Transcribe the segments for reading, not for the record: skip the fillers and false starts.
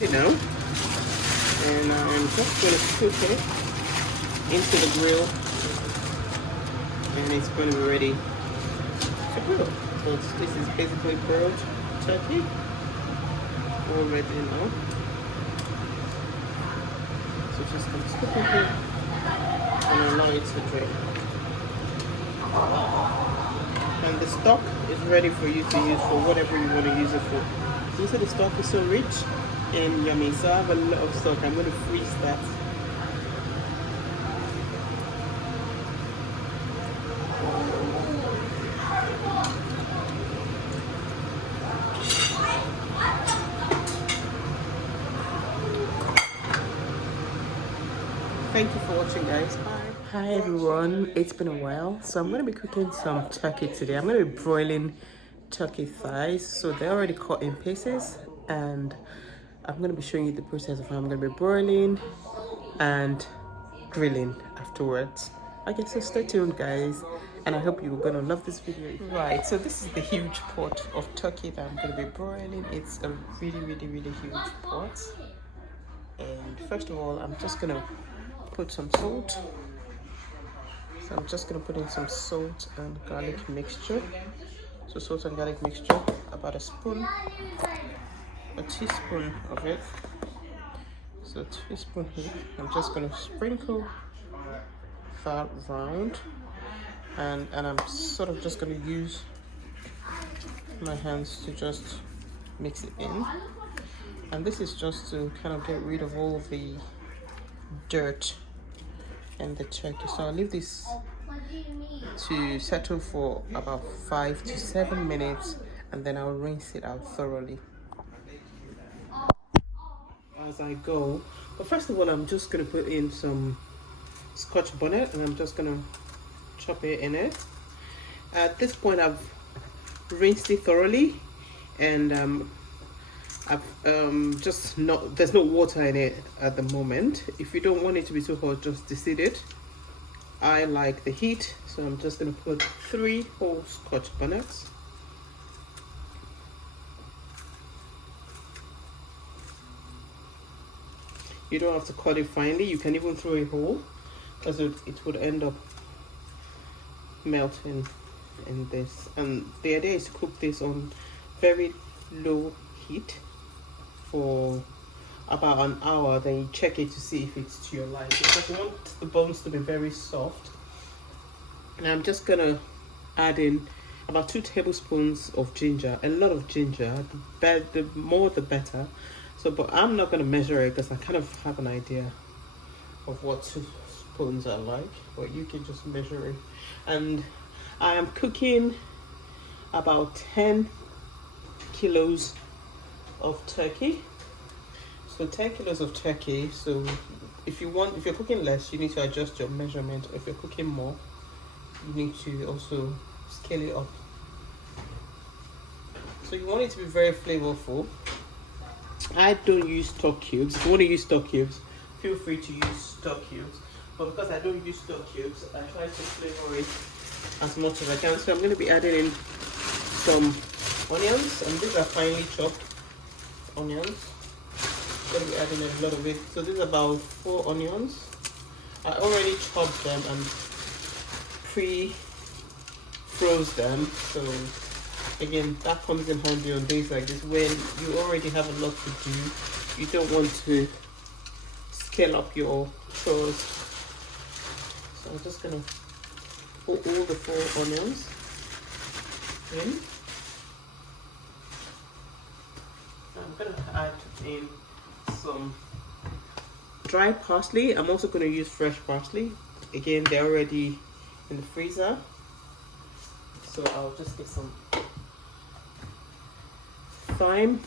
You know, and I'm just going to put it into the grill, and it's going to be ready to grill. So this is basically broiled turkey already now. So just going to stick it here and allow it to drain. And the stock is ready for you to use for whatever you want to use it for. You see the stock is so rich and yummy, so I have a lot of stock. I'm going to freeze that. Thank you for watching, guys. Bye. Hi everyone, it's been a while. So I'm going to be cooking some turkey today. I'm going to be broiling turkey thighs. So they're already cut in pieces, and I'm going to be showing you the process of how I'm going to be broiling and grilling afterwards. Okay, so stay tuned, guys, and I hope you're going to love this video. Right, so this is the huge pot of turkey that I'm going to be broiling. It's a really huge pot. And first of all, I'm just going to put some salt. So I'm just going to put in some salt and garlic mixture. So salt and garlic mixture, about a teaspoon of it. So a teaspoon here. I'm just going to sprinkle that round, and I'm sort of just going to use my hands to just mix it in. And this is just to kind of get rid of all the dirt and the turkey. So I'll leave this to settle for about 5 to 7 minutes, and then I'll rinse it out thoroughly as I go. But first of all, I'm just going to put in some Scotch bonnet, and I'm just going to chop it in it. At this point, I've rinsed it thoroughly, and I've just not, there's no water in it at the moment. If you don't want it to be too hot, just deseed it. I like the heat, so I'm just going to put 3 whole Scotch bonnets. You don't have to cut it finely. You can even throw it whole, because it would end up melting in this. And the idea is to cook this on very low heat for about an hour, then you check it to see if it's to your liking, because you want the bones to be very soft. And I'm just gonna add in about 2 tablespoons of ginger, a lot of ginger. The more the better. So, but I'm not gonna measure it because I kind of have an idea of what 2 spoons are like, but you can just measure it. And I am cooking about 10 kilos of turkey. So 10 kilos of turkey. So if you're cooking less, you need to adjust your measurement. If you're cooking more, you need to also scale it up. So you want it to be very flavorful. I don't use stock cubes. If you want to use stock cubes, feel free to use stock cubes. But because I don't use stock cubes, I try to flavor it as much as I can. So I'm going to be adding in some onions, and these are finely chopped onions. I'm going to be adding a lot of it. So this is about 4 onions. I already chopped them and pre-froze them. So again, that comes in handy on days like this when you already have a lot to do. You don't want to scale up your chores. So I'm just going to put all the 4 onions in. I'm going to add in some dry parsley. I'm also going to use fresh parsley. Again, they're already in the freezer. So I'll just get some thyme.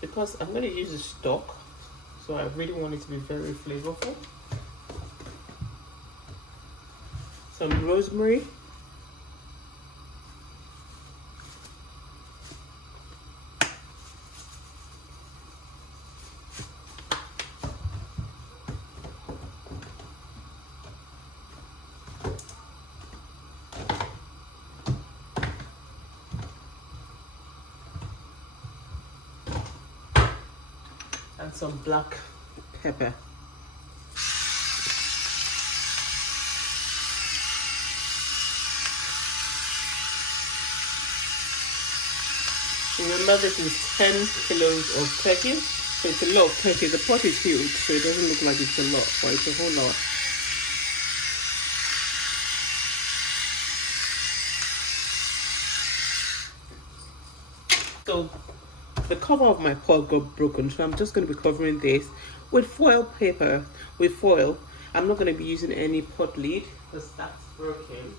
Because I'm going to use the stock, so I really want it to be very flavorful. Some rosemary. add some black pepper. Remember, this is 10 kilos of turkey, so it's a lot of turkey. The pot is huge, so it doesn't look like it's a lot, but it's a whole lot. So the cover of my pot got broken, so I'm just going to be covering this with foil paper. With foil, I'm not going to be using any pot lid because that's broken.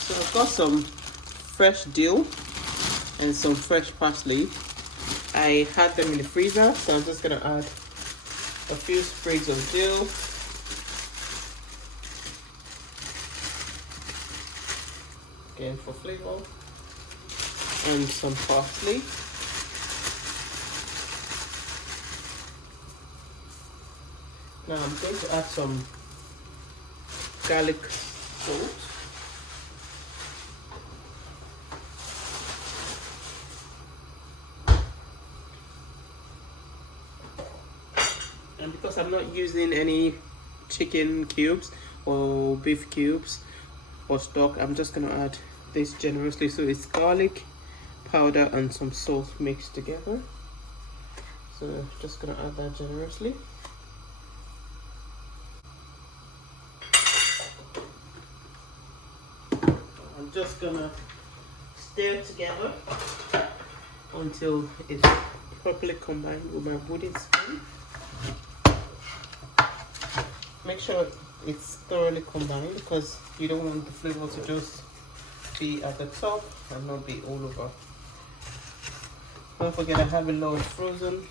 So I've got some fresh dill and some fresh parsley. I had them in the freezer, so I'm just going to add a few sprigs of dill, again for flavor, and some parsley. Now I'm going to add some garlic salt. And because I'm not using any chicken cubes or beef cubes or stock, I'm just going to add this generously. So it's garlic powder and some salt mixed together. So just going to add that generously. I'm just going to stir it together until it's properly combined with my wooden spoon. Make sure it's thoroughly combined because you don't want the flavor to just be at the top and not be all over. Don't forget, I have a lot of frozen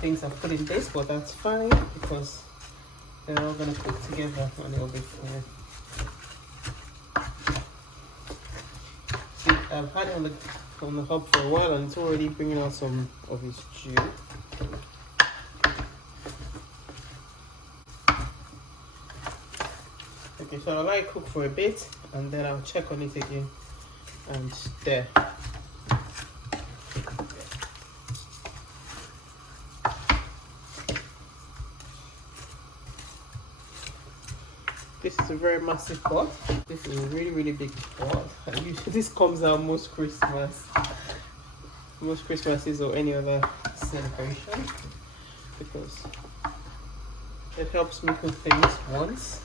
things I put in this, but that's fine because they're all going to cook together and it'll be fine. See, I've had it on the hob for a while and it's already bringing out some of its juice. Okay, so I'll let it cook for a bit and then I'll check on it again and stir. This is a very massive pot. This is a really big pot. This comes out most Christmases or any other celebration because it helps me cook things once.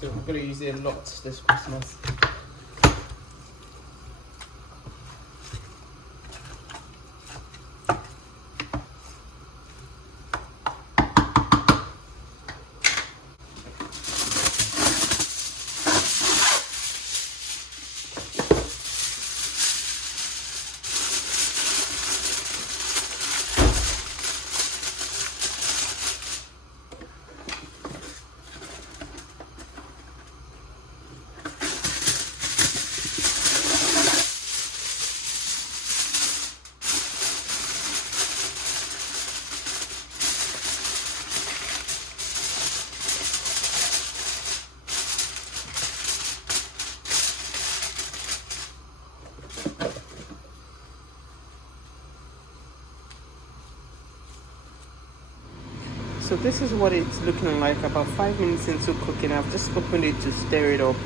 So I'm going to use it a lot this Christmas. So this is what it's looking like about 5 minutes into cooking. I've just opened it to stir it up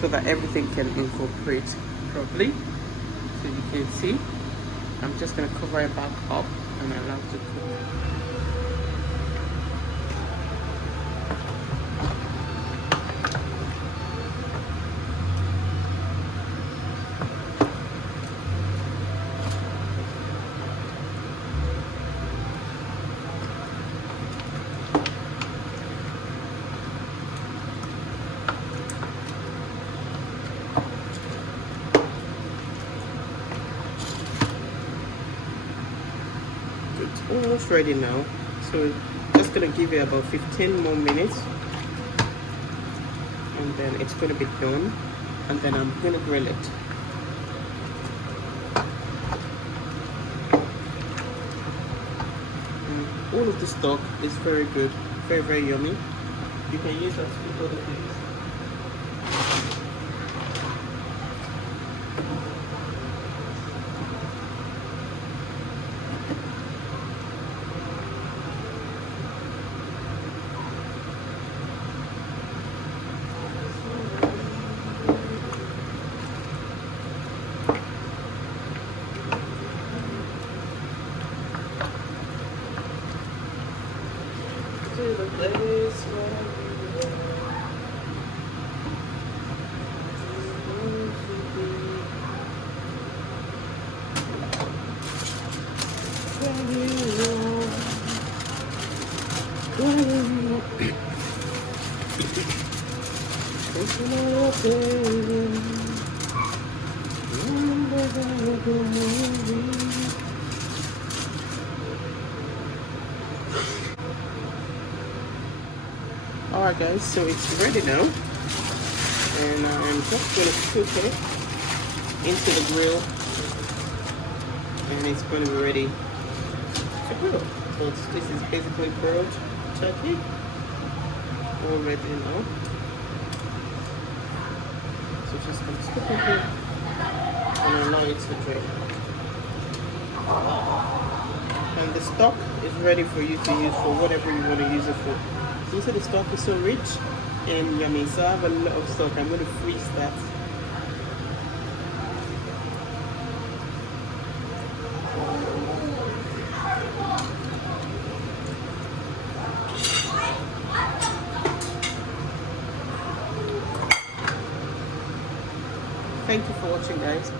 so that everything can incorporate properly. So you can see, I'm just going to cover it back up and allow it to cook. Almost ready now, so just gonna give it about 15 more minutes and then it's gonna be done, and then I'm gonna grill it. And all of the stock is very good, very yummy. You can use that to cook other things. To the place where Alright guys, so it's ready now, and I'm just going to put it into the grill, and it's going to be ready to grill. So this is basically grilled turkey, all ready now. So just going to scoop it here and allow it to drain. And the stock is ready for you to use for whatever you want to use it for. You see the stock is so rich and yummy, so I have a lot of stock. I'm going to freeze that. Thank you for watching guys.